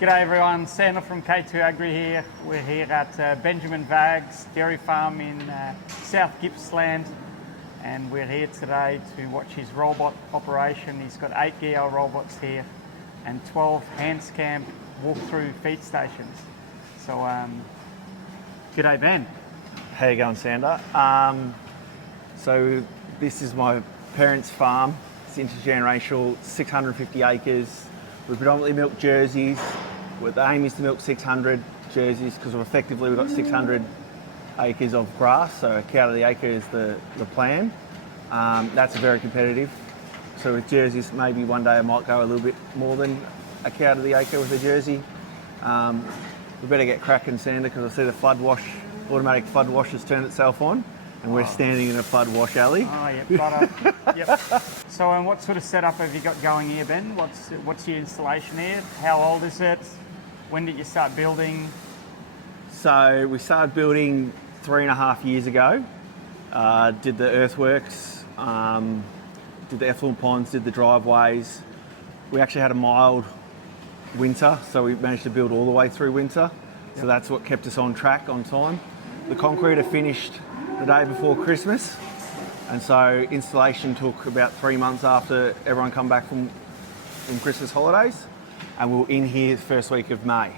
G'day everyone, Sander from K2 Agri here. We're here at Benjamin Vagg's dairy farm in South Gippsland, and we're here today to watch his robot operation. He's got 8 GEA robots here and 12 Hanskamp walk-through feed stations. So, g'day Ben. How you going, Sander? So this is my parents' farm. It's intergenerational, 650 acres. We predominantly milk jerseys. The aim is to milk 600 jerseys because effectively we've got 600 acres of grass, so a cow to the acre is the plan. That's very competitive. So with jerseys, maybe one day I might go a little bit more than a cow to the acre with a jersey. We better get cracking, Sander, because I see the automatic flood wash has turned itself on, and we're standing in a flood wash alley. Oh, yep, butter. Yep. So, what sort of setup have you got going here, Ben? What's your installation here? How old is it? When did you start building? So we started building 3.5 years ago. Did the earthworks, did the effluent ponds, did the driveways. We actually had a mild winter, so we managed to build all the way through winter. So that's what kept us on track, on time. The concreter finished the day before Christmas, and so installation took about 3 months after everyone come back from Christmas holidays, and we're in here the first week of May.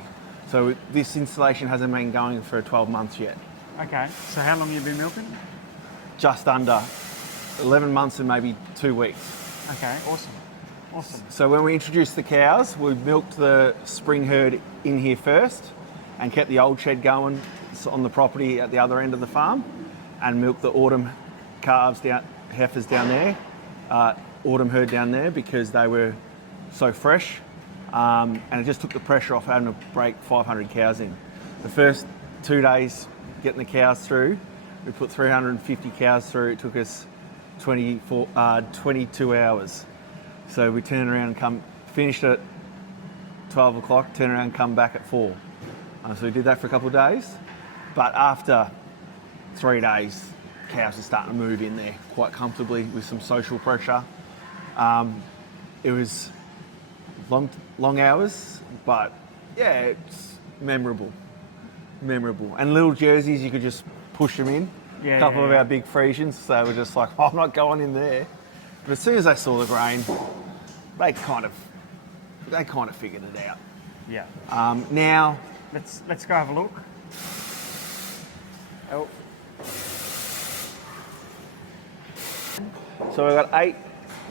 So this installation hasn't been going for 12 months yet. Okay, so how long have you been milking? Just under 11 months and maybe 2 weeks. Okay, awesome. So when we introduced the cows, we milked the spring herd in here first and kept the old shed going on the property at the other end of the farm, and milked the autumn heifers down there, autumn herd down there, because they were so fresh, and it just took the pressure off having to break 500 cows in. The first 2 days getting the cows through, we put 350 cows through. It took us 22 hours. So we turned around and finished at 12 o'clock, turned around and come back at 4. So we did that for a couple of days. But after 3 days, cows are starting to move in there quite comfortably with some social pressure. It was long hours, but yeah, it's memorable. And little jerseys, you could just push them in. Yeah, a couple of our big Friesians, they were just like, oh, I'm not going in there. But as soon as they saw the grain, they kind of figured it out. Yeah. Now, let's go have a look. Oh. So we've got 8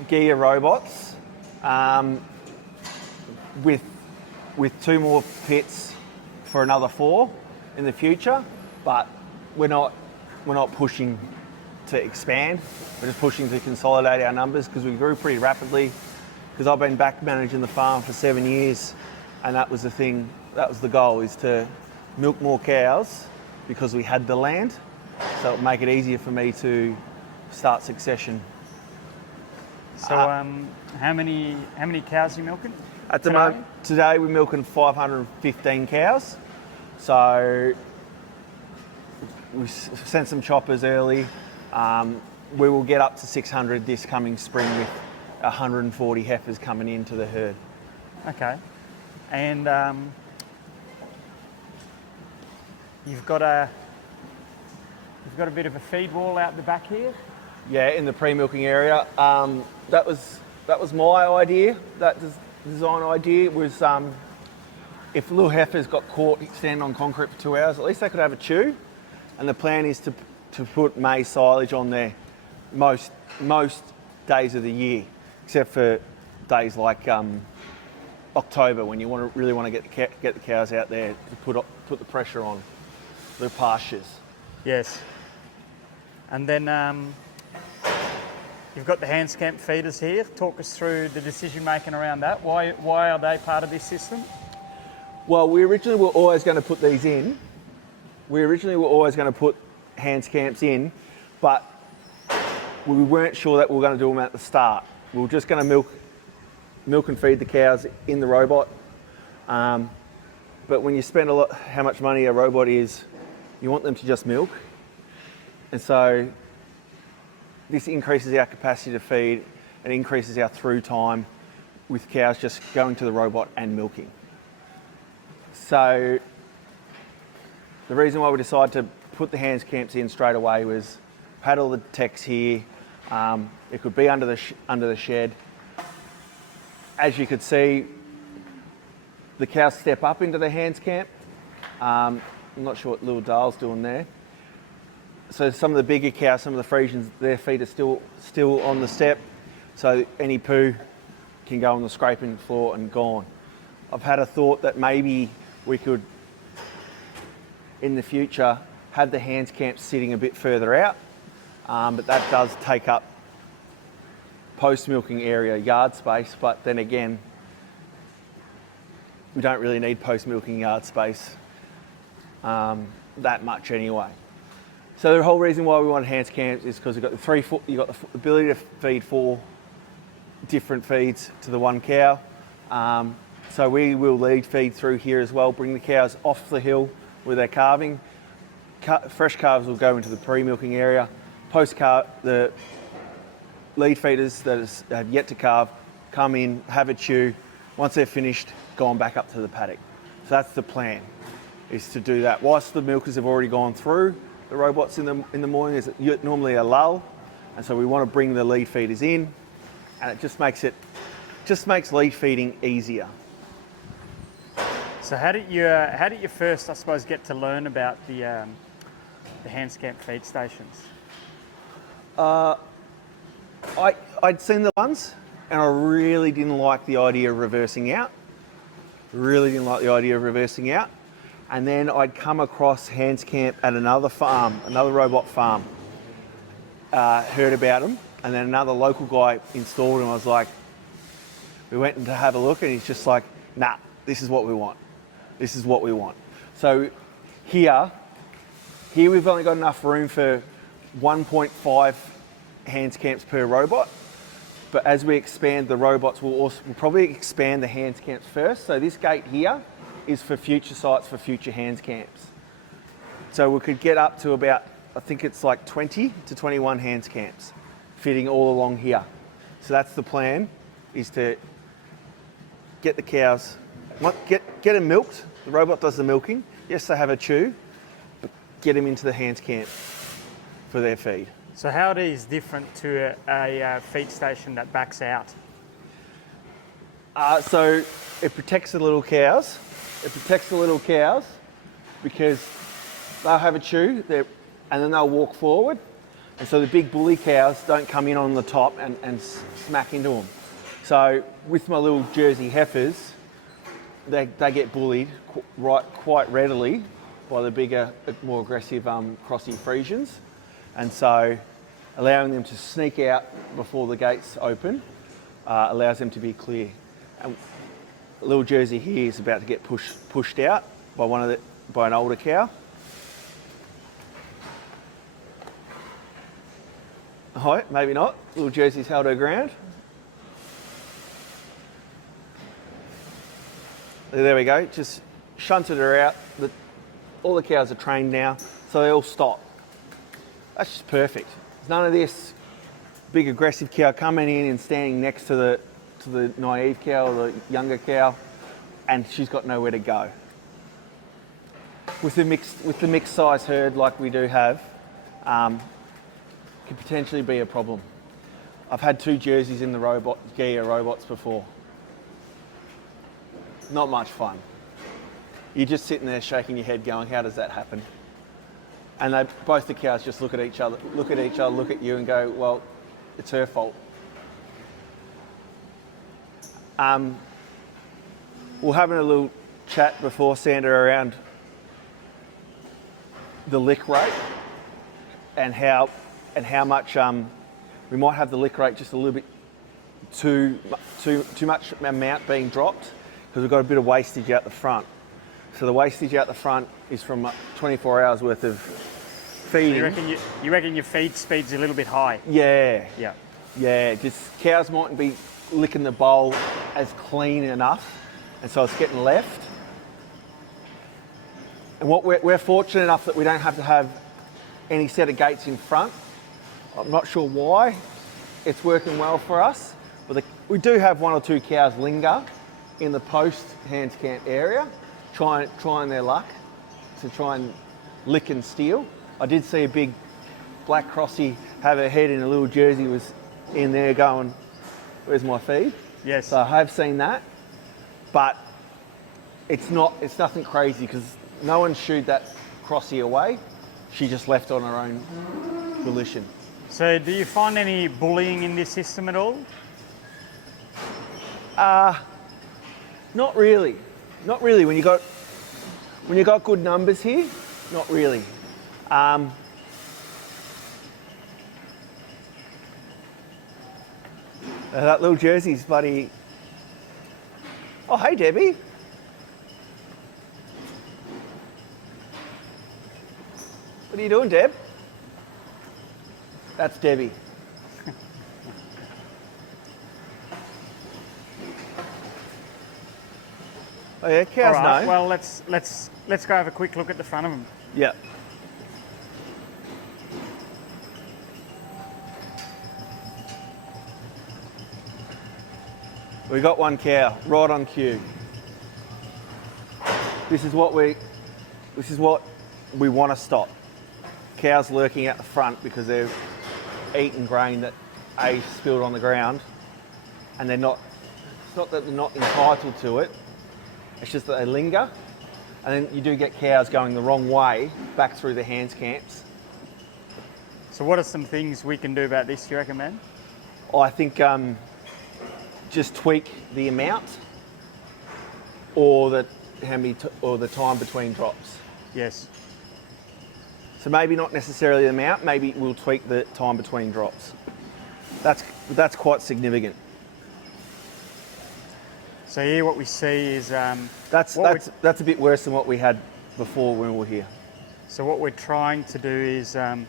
GEA robots, with 2 more pits for another 4 in the future, but we're not pushing to expand. We're just pushing to consolidate our numbers because we grew pretty rapidly. Because I've been back managing the farm for 7 years, and that was the thing. That was the goal, is to milk more cows because we had the land, so it would make it easier for me to start succession. So, how many cows are you milking? At the moment, today we're milking 515 cows. So we sent some choppers early. We will get up to 600 this coming spring with 140 heifers coming into the herd. Okay, and you've got a bit of a feed wall out the back here. Yeah, in the pre-milking area. That was my idea. That design idea was, if little heifers got caught standing on concrete for 2 hours, at least they could have a chew. And the plan is to put maize silage on there most days of the year, except for days like October, when you really want to get the cows out there to put the pressure on the pastures. Yes. And then you've got the Hanskamp feeders here. Talk us through the decision making around that. Why are they part of this system? Well, we originally were always going to put these in. We originally were always going to put Hanskamps in, but we weren't sure that we were going to do them at the start. We were just going to milk and feed the cows in the robot. But when you spend how much money a robot is, you want them to just milk. And so this increases our capacity to feed and increases our through time with cows just going to the robot and milking. So the reason why we decided to put the Hanskamps in straight away was had all the techs here. It could be under the shed. As you could see, the cows step up into the Hanskamp. I'm not sure what little Dale's doing there. So some of the bigger cows, some of the Friesians, their feet are still on the step. So any poo can go on the scraping floor and gone. I've had a thought that maybe we could, in the future, have the Hanskamps sitting a bit further out, but that does take up post-milking area yard space, but then again, we don't really need post-milking yard space that much anyway. So the whole reason why we wanted Hanskamps is because you've got the ability to feed 4 different feeds to the one cow. So we will lead feed through here as well, bring the cows off the hill where they're calving. Fresh calves will go into the pre-milking area. Post-calf, the lead feeders that have yet to calve come in, have a chew. Once they're finished, go on back up to the paddock. So that's the plan, is to do that. Whilst the milkers have already gone through the robots in the morning, is normally a lull, and so we want to bring the lead feeders in, and it just makes lead feeding easier. So how did you first, I suppose, get to learn about the Hanskamp feed stations? I'd seen the ones, and I really didn't like the idea of reversing out. And then I'd come across Hanskamp at another farm, another robot farm. Heard about them, and then another local guy installed them. I was like, we went in to have a look, and he's just like, nah, this is what we want. This is what we want. So here we've only got enough room for 1.5 Hanskamps per robot. But as we expand the robots, we'll probably expand the Hanskamps first. So this gate here is for future sites for future Hanskamps. So we could get up to about, I think it's like 20 to 21 Hanskamps fitting all along here. So that's the plan, is to get the cows, get them milked. The robot does the milking. Yes, they have a chew, but get them into the Hanskamp for their feed. So how are these different to a feed station that backs out? So it protects the little cows. Because they'll have a chew and then they'll walk forward. And so the big bully cows don't come in on the top and smack into them. So with my little Jersey heifers, they get bullied quite readily by the bigger, more aggressive crossy Friesians. And so allowing them to sneak out before the gates open allows them to be clear. And little Jersey here is about to get pushed out by an older cow. Oh, maybe not. Little Jersey's held her ground. There we go. Just shunted her out. All the cows are trained now, so they all stop. That's just perfect. There's none of this big aggressive cow coming in and standing next to the naive cow or the younger cow, and she's got nowhere to go. With the mixed size herd like we do have, could potentially be a problem. I've had 2 Jerseys in the GEA robots before. Not much fun. You're just sitting there shaking your head going, how does that happen? And both the cows just look at each other, look at you and go, well, it's her fault. We're having a little chat before, Sandra, around the lick rate and how much we might have the lick rate just a little bit too much amount being dropped, because we've got a bit of wastage out the front. So the wastage out the front is from 24 hours worth of feeding. So you reckon your feed speed's a little bit high? Yeah. Yeah. Yeah, just cows mightn't be licking the bowl as clean enough, and so it's getting left. And what we're fortunate enough that we don't have to have any set of gates in front. I'm not sure why. It's working well for us, but we do have 1 or 2 cows linger in the post Hanskamp area, trying their luck to try and lick and steal. I did see a big black crossie have her head in a little jersey, was in there going, "Where's my feed?" Yes. So I have seen that, but it's nothing crazy because no one shooed that crossie away. She just left on her own volition. So do you find any bullying in this system at all? Not really. Not really. When you got good numbers here, not really. That little jersey's bloody. Oh, hey, Debbie. What are you doing, Deb? That's Debbie. Oh yeah, cows All right, know. well, let's go have a quick look at the front of them. Yeah. We got one cow right on cue. This is what we want to stop. Cows lurking out the front because they're eating grain that spilled on the ground, and it's not that they're not entitled to it. It's just that they linger, and then you do get cows going the wrong way back through the Hanskamps. So what are some things we can do about this, do you reckon, man? I think just tweak the amount or the time between drops. Yes. So maybe not necessarily the amount, maybe we'll tweak the time between drops. That's quite significant. So here what we see is... That's a bit worse than what we had before when we were here. So what we're trying to do is, the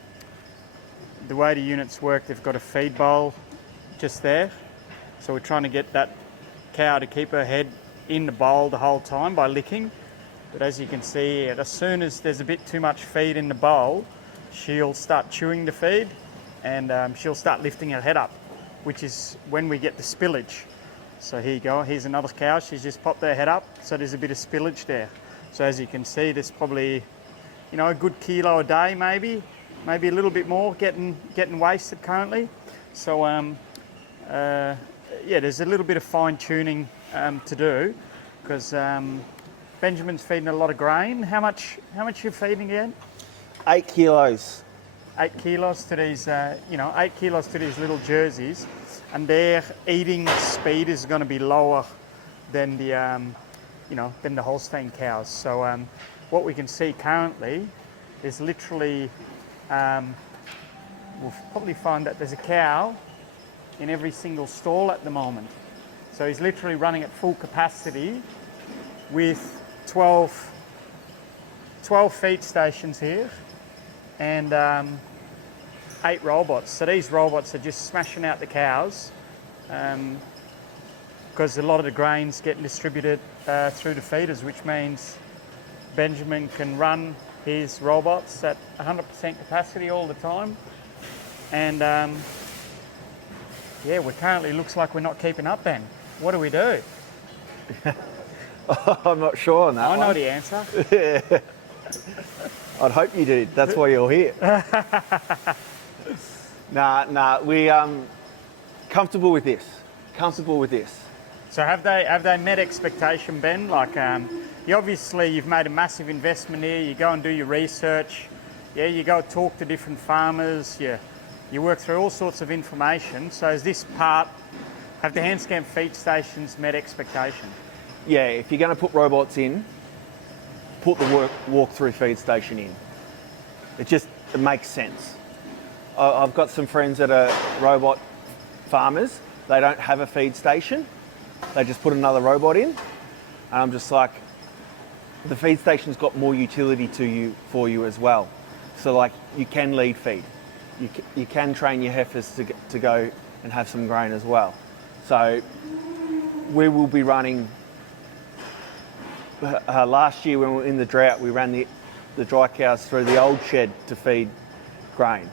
way the units work, they've got a feed bowl just there. So we're trying to get that cow to keep her head in the bowl the whole time by licking. But as you can see, as soon as there's a bit too much feed in the bowl, she'll start chewing the feed and she'll start lifting her head up, which is when we get the spillage. So here you go, here's another cow, she's just popped her head up, so there's a bit of spillage there. So as you can see, there's probably, a good kilo a day maybe a little bit more getting wasted currently. So yeah, there's a little bit of fine tuning to do because Benjamin's feeding a lot of grain. How much you're feeding again? 8 kilos. 8 kilos to these, 8 kilos to these little jerseys, and their eating speed is going to be lower than the Holstein cows. So what we can see currently is literally, we'll probably find that there's a cow in every single stall at the moment. So he's literally running at full capacity with 12 feed stations here and 8 robots. So these robots are just smashing out the cows because a lot of the grain's getting distributed through the feeders, which means Benjamin can run his robots at 100% capacity all the time. And yeah, we currently looks like we're not keeping up, Ben. What do we do? I'm not sure on that I one. know the answer. Yeah. I'd hope you did. That's why you're here. Nah. We comfortable with this. Comfortable with this. So have they met expectation, Ben? Like, you've made a massive investment here. You go and do your research. Yeah, you go talk to different farmers. You work through all sorts of information. So is this part, have the Hanskamp feed stations met expectation? Yeah, if you're going to put robots in, put the walk-through feed station in. It makes sense. I've got some friends that are robot farmers. They don't have a feed station. They just put another robot in. And I'm just like, the feed station's got more utility for you as well. So like, you can lead feed. You can train your heifers to go and have some grain as well. So we will be running, last year when we were in the drought, we ran the dry cows through the old shed to feed grain.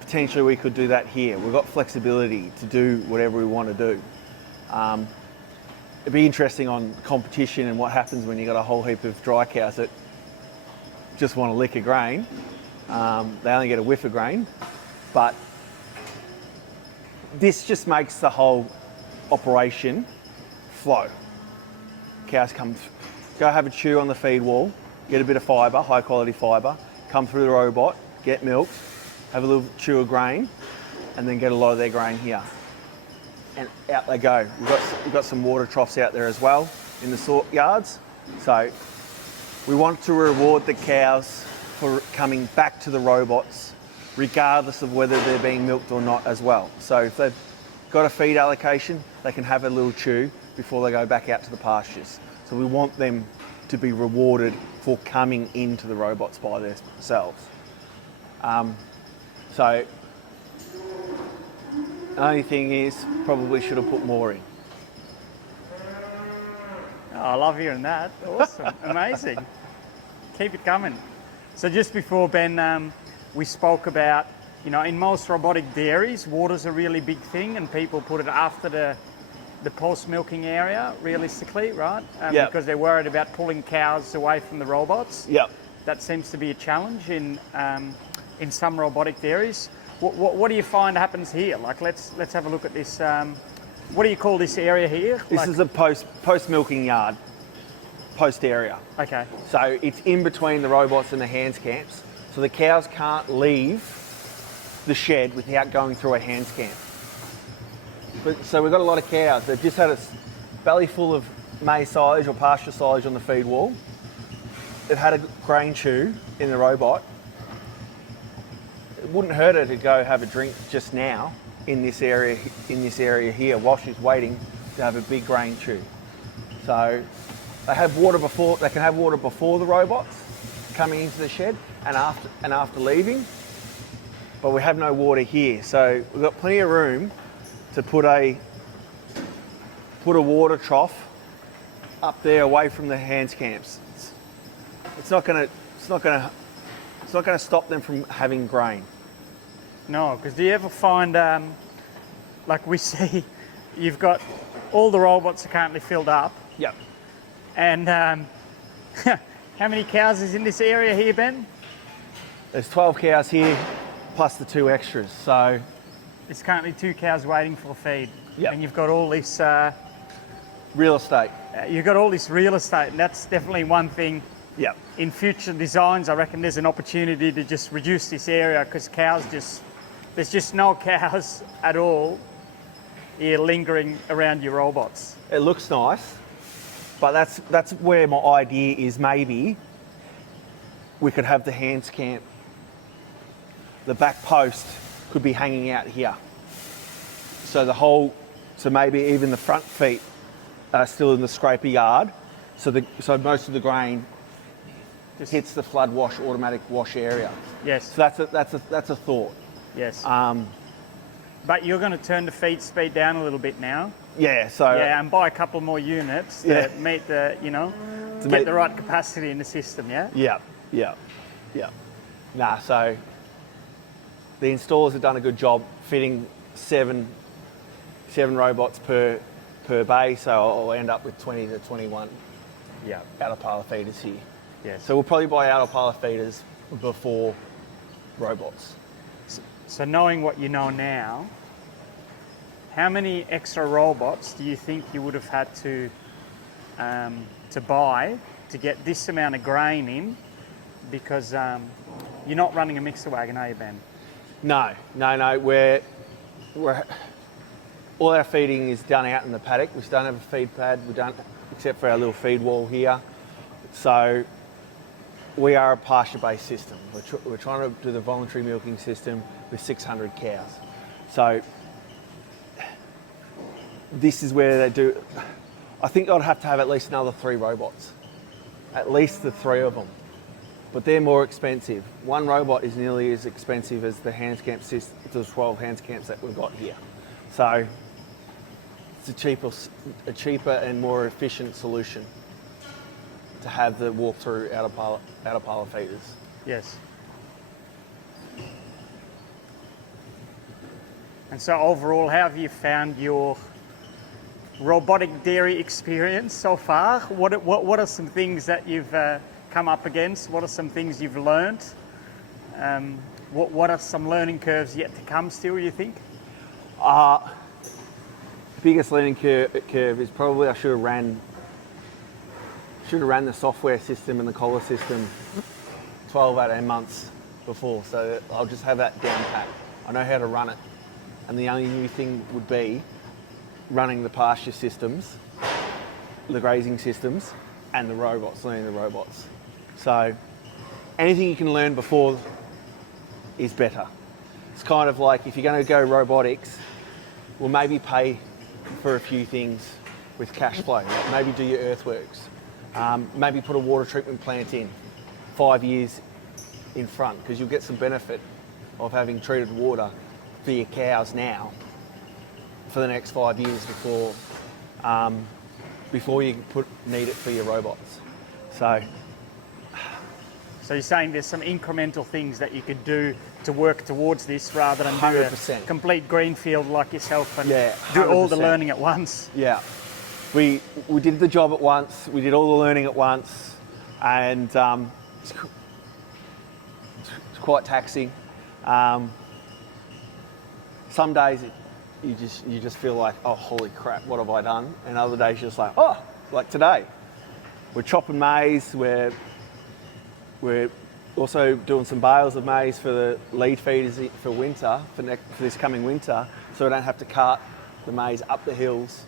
Potentially we could do that here. We've got flexibility to do whatever we want to do. it'd be interesting on competition and what happens when you've got a whole heap of dry cows that just want to lick a grain. They only get a whiff of grain, but this just makes the whole operation flow. Cows go have a chew on the feed wall, get a bit of fibre, high quality fibre, come through the robot, get milked, have a little chew of grain, and then get a lot of their grain here. And out they go. We've got some water troughs out there as well in the sort yards. So we want to reward the cows for coming back to the robots, regardless of whether they're being milked or not as well. So if they've got a feed allocation, they can have a little chew before they go back out to the pastures. So we want them to be rewarded for coming into the robots by themselves. So the only thing is, probably should have put more in. Oh, I love hearing that. Awesome. Amazing. Keep it coming. So just before, Ben, we spoke about, you know, in most robotic dairies, water's a really big thing and people put it after the post-milking area, realistically, right? Yep. Because they're worried about pulling cows away from the robots. Yep. That seems to be a challenge in some robotic dairies. What do you find happens here? Like, let's have a look at this. What do you call this area here? This is a post-milking yard, post area. Okay. So it's in between the robots and the Hanskamps. So the cows can't leave the shed without going through a Hanskamp. So we've got a lot of cows. They've just had a belly full of maize silage or pasture silage on the feed wall. They've had a grain chew in the robot. It wouldn't hurt her to go have a drink just now in this area here while she's waiting to have a big grain chew. So they have water before. They can have water before the robots coming into the shed and after leaving. But we have no water here, so we've got plenty of room to put a water trough up there away from the Hanskamps. It's not going to stop them from having grain. No, because do you ever find, like we see, you've got all the robots are currently filled up. Yep. And how many cows is in this area here, Ben? There's 12 cows here, plus the 2 extras. So there's currently 2 cows waiting for a feed. Yep. And you've got all this real estate. You've got all this real estate, and that's definitely one thing. Yep. In future designs, I reckon there's an opportunity to just reduce this area because there's just no cows at all here lingering around your robots. It looks nice, but that's where my idea is. Maybe we could have the Hanskamp, the back post could be hanging out here. So maybe even the front feet are still in the scraper yard. So most of the grain just hits the flood wash, automatic wash area. Yes. So that's a thought. Yes. But you're going to turn the feed speed down a little bit now. Yeah. So yeah, and buy a couple more units to meet the, get the right capacity in the system. Yeah. Yeah. Nah. So the installers have done a good job fitting seven robots per bay. So I'll end up with 20 to 21. Yeah. Out-of-parlour feeders here. Yes. So we'll probably buy out-of-parlour feeders before robots. So knowing what you know now, how many extra robots do you think you would have had to buy to get this amount of grain in? Because you're not running a mixer wagon, are you, Ben? No. We're all our feeding is done out in the paddock. We don't have a feed pad. We don't, except for our little feed wall here. So we are a pasture-based system. We're trying to do the voluntary milking system with 600 cows. So this is where they do. I think I'd have to have at least another 3 robots, at least the 3 of them. But they're more expensive. One robot is nearly as expensive as the Hanskamp system, the 12 Hanskamps that we've got here. So it's a cheaper and more efficient solution to have the walk-through out-of-parlour feeders. Yes. And so overall, how have you found your robotic dairy experience so far. What are some things that you've come up against? What are some things you've learned? What are some learning curves yet to come still, you think? The biggest learning curve is probably I should have ran the software system and the collar system 12, 18 months before, so I'll just have that down pat. I know how to run it, and the only new thing would be running the pasture systems, the grazing systems, and the robots, learning the robots. So anything you can learn before is better. It's kind of like if you're going to go robotics, well, maybe pay for a few things with cash flow. Maybe do your earthworks. Maybe put a water treatment plant in 5 years in front, because you'll get some benefit of having treated water for your cows now for the next 5 years before you need it for your robots. So you're saying there's some incremental things that you could do to work towards this rather than 100%. do a complete greenfield like yourself and Yeah, do all the 100%. learning at once. Yeah, we did the job at once. We did all the learning at once, and it's quite taxing. Some days you just feel like, oh, holy crap, what have I done? And other days you're just like, oh, like today, we're chopping maize. We're also doing some bales of maize for the lead feeders for winter, for this coming winter, so I don't have to cart the maize up the hills.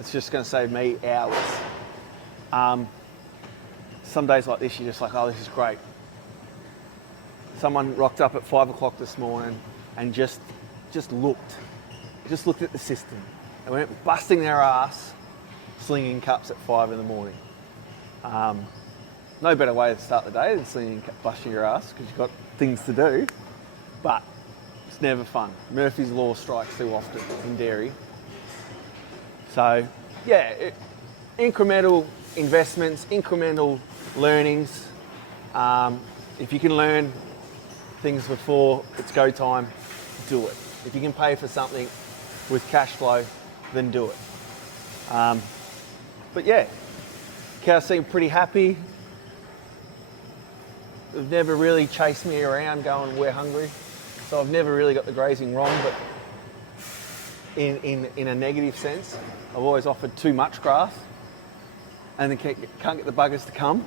It's just going to save me hours. Some days like this, you're just like, oh, this is great. Someone rocked up at 5 o'clock this morning and just looked at the system and went busting their ass, slinging cups at 5 in the morning. No better way to start the day than busting your ass, because you've got things to do, but it's never fun. Murphy's Law strikes too often in dairy. So yeah, incremental investments, incremental learnings. If you can learn things before it's go time, do it. If you can pay for something with cash flow, then do it. But yeah, cows seem pretty happy. They've never really chased me around going, we're hungry. So I've never really got the grazing wrong, but in a negative sense, I've always offered too much grass and then can't get the buggers to come.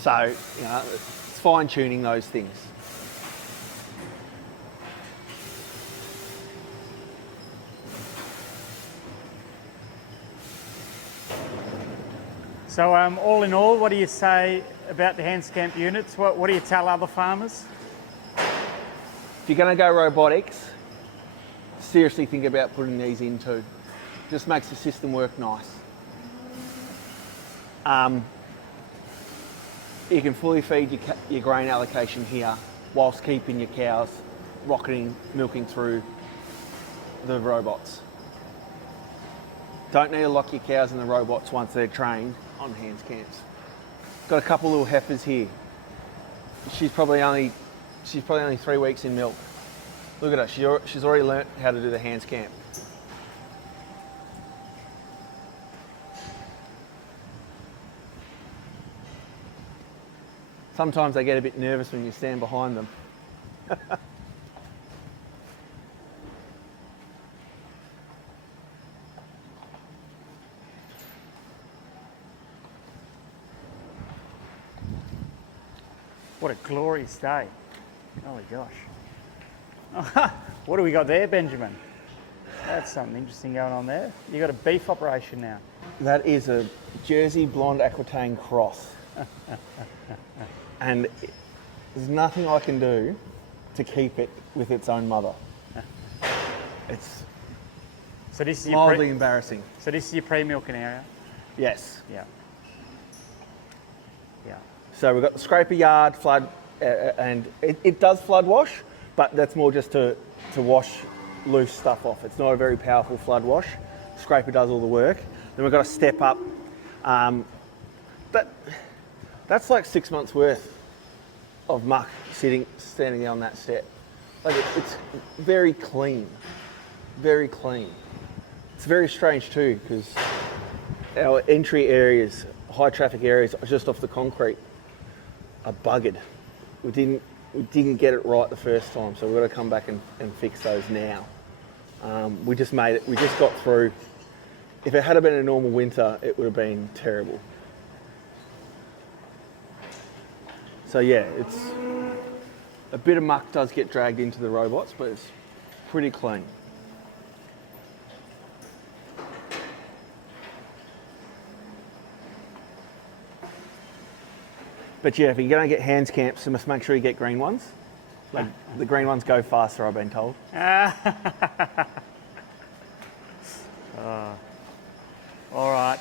So, you know, it's fine tuning those things. So all in all, what do you say about the Hanskamp units? What do you tell other farmers? If you're going to go robotics, seriously think about putting these in too. Just makes the system work nice. You can fully feed your grain allocation here whilst keeping your cows milking through the robots. Don't need to lock your cows in the robots once they're trained on Hanskamps. Got a couple little heifers here. She's probably only 3 weeks in milk. Look at her, she's already learnt how to do the Hanskamp. Sometimes they get a bit nervous when you stand behind them. What a glorious day. Holy gosh. What do we got there, Benjamin? That's something interesting going on there. You got a beef operation now. That is a Jersey Blonde Aquitaine cross. And there's nothing I can do to keep it with its own mother. It's So this is mildly embarrassing. So this is your pre-milking area? Yes. Yeah. Yeah. So we've got the scraper yard, flood, and it does flood wash, but that's more just to wash loose stuff off. It's not a very powerful flood wash. Scraper does all the work. Then we've got to step up. That's like 6 months worth of muck standing there on that step. Like it's very clean, very clean. It's very strange too, because our entry areas, high traffic areas just off the concrete are buggered. We didn't get it right the first time, so we've got to come back and fix those now. We just got through. If it had been a normal winter, it would have been terrible. So yeah, it's a bit of muck does get dragged into the robots, but it's pretty clean. But yeah, if you're going to get Hanskamps, you must make sure you get green ones. Like the green ones go faster, I've been told. All right.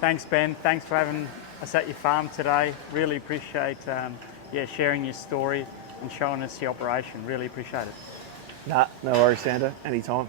Thanks, Ben. Thanks for having us at your farm today. Really appreciate sharing your story and showing us the operation. Really appreciate it. Nah, no worries, Sander. Anytime.